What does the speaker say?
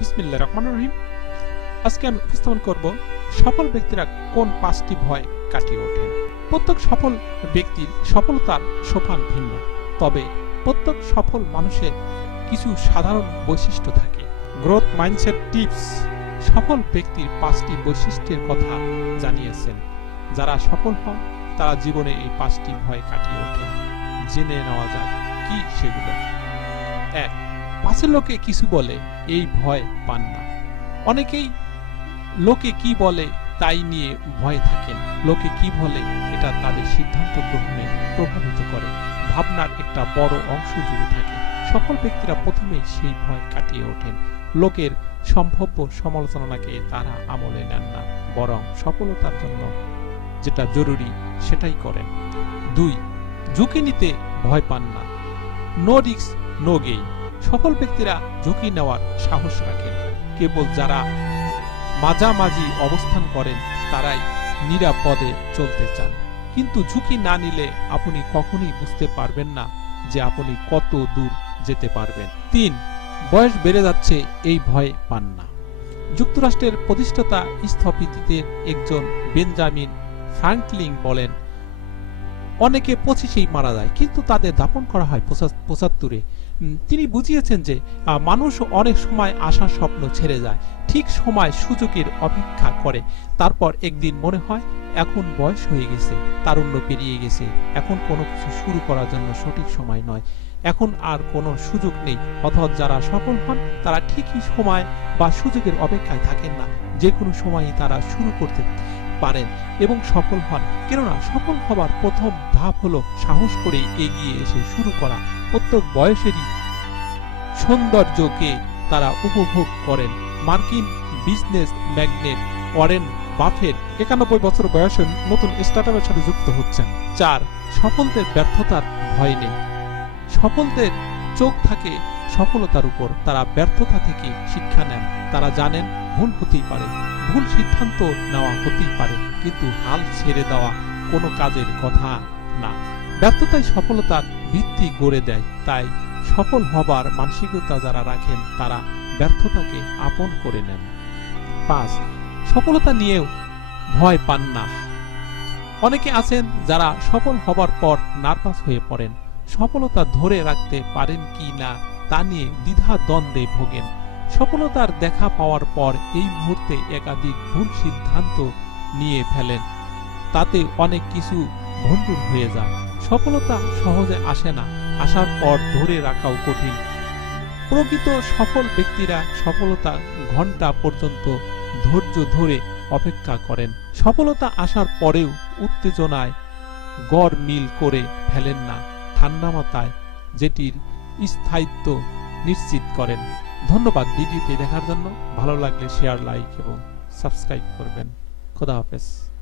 বিসমিল্লাহির রহমানির রহিম। আজকে আমি উপস্থাপন করব সফল ব্যক্তিরা কোন 5টি ভয় কাটিয়ে ওঠেন। প্রত্যেক সফল ব্যক্তির সফলতার সোপান ভিন্ন, তবে প্রত্যেক সফল মানুষের কিছু সাধারণ বৈশিষ্ট্য থাকে। গ্রোথ মাইন্ডসেট টিপস সফল ব্যক্তির 5টি বৈশিষ্ট্যের কথা জানিয়েছেন। যারা সফল হন তারা জীবনে এই 5টি ভয় কাটিয়ে ওঠেন। জেনে নেওয়া যাক কি সেগুলো। 1. পাশের লোকে কিছু বলে এই ভয় পান না। অনেকেই লোকে কি বলে তাই নিয়ে ভয়ে থাকেন। লোকে কি বলে এটা তাদের সিদ্ধান্ত গ্রহণে প্রভাবিত করে। ভাবনার একটা বড় অংশ জুড়ে থাকে। সফল ব্যক্তিরা প্রথমেই সেই ভয় কাটিয়ে ওঠেন। লোকের সম্ভাব্য সমালোচনাকে তারা আমলে নেন না, বরং সফলতার জন্য যেটা জরুরি সেটাই করেন। 2. ঝুঁকি নিতে ভয় পান না। No risk no gain. সফল ব্যক্তিরা ঝুঁকি নেওয়ার সাহস রাখেন। কেবল যারা মাঝামাঝি অবস্থান করেন তারাই নিরাপদে চলতে চান। কিন্তু ঝুঁকি না নিলে আপনি কখনোই বুঝতে পারবেন না যে আপনি কত দূর যেতে পারবেন। 3. বয়স বেড়ে যাচ্ছে এই ভয় পান না। যুক্তরাষ্ট্রের প্রতিষ্ঠাতা স্থপতিদের একজন বেঞ্জামিন ফ্রাঙ্কলিন বলেন, অনেকে 25-এই মারা যায়, কিন্তু তাদের দাফন করা হয় 75-এ। তিনি বুঝিয়েছেন যে মানুষ অনেক সময় আশার স্বপ্ন ছেড়ে যায়, ঠিক সময় সুযোগের অপেক্ষা করে। তারপর একদিন মনে হয় এখন বয়স হয়ে গেছে, তারুণ্য পেরিয়ে গেছে, এখন কোনো কিছু শুরু করার জন্য সঠিক সময় নয়, এখন আর কোনো সুযোগ নেই। অথচ যারা সফল হন তারা ঠিকই সময় বা সুযোগের অপেক্ষায় থাকেন না, যে কোনো সময়ই তারা শুরু করতে পারেন এবং সফল হন। কেননা সফল হবার প্রথম ধাপ হলো সাহস করে এগিয়ে এসে শুরু করা। প্রত্যেক বয়সেরই সৌন্দর্যকে তারা উপভোগ করেন। মার্কিন বিজনেস ম্যাগনেট ওয়ারেন বাফেট 91 বছর বয়সে নতুন স্টার্টআপের সাথে যুক্ত হচ্ছেন। 4. সফলদের ব্যর্থতার ভয় নেই। সফলদের চোখ থাকে সফলতার উপর। তারা ব্যর্থতা থেকে শিক্ষা নেন। তারা জানেন ভুল হতেই পারে, ভুল সিদ্ধান্ত নেওয়া হতেই পারে, কিন্তু হাল ছেড়ে দেওয়া কোনো কাজের কথা না। ব্যর্থতাই সফলতার ভিত্তি গড়ে দেয়। তাই সফল হবার মানসিকতা যারা রাখেন তারা ব্যর্থতাকে আপন করে নেন। 5. সফলতা নিয়েও ভয় পান না। অনেকে আছেন যারা সফল হবার পর নার্ভাস হয়ে পড়েন। সফলতা ধরে রাখতে পারেন কি না তা নিয়ে দ্বিধা দ্বন্দ্বে ভোগেন। সফলতার দেখা পাওয়ার পর এই মুহূর্তে একাধিক ভুল সিদ্ধান্ত নিয়ে ফেলেন। তাতে অনেক কিছু ভণ্ডুল হয়ে যায়। সফলতা সহজে আসে না, আসার পর ধরে রাখাও কঠিন। প্রকৃত সফল ব্যক্তিরা সফলতা ঘন্টা পর্যন্ত ধৈর্য ধরে অপেক্ষা করেন। সফলতা আসার পরেও উত্তেজনায় গড় মিল করে ফেলেন না, ঠান্ডা মাথায় যেটির স্থায়িত্ব নিশ্চিত করেন। ধন্যবাদ ভিডিওটি দেখার জন্য। ভালো লাগলে শেয়ার, লাইক এবং সাবস্ক্রাইব করবেন। খোদা হাফেজ।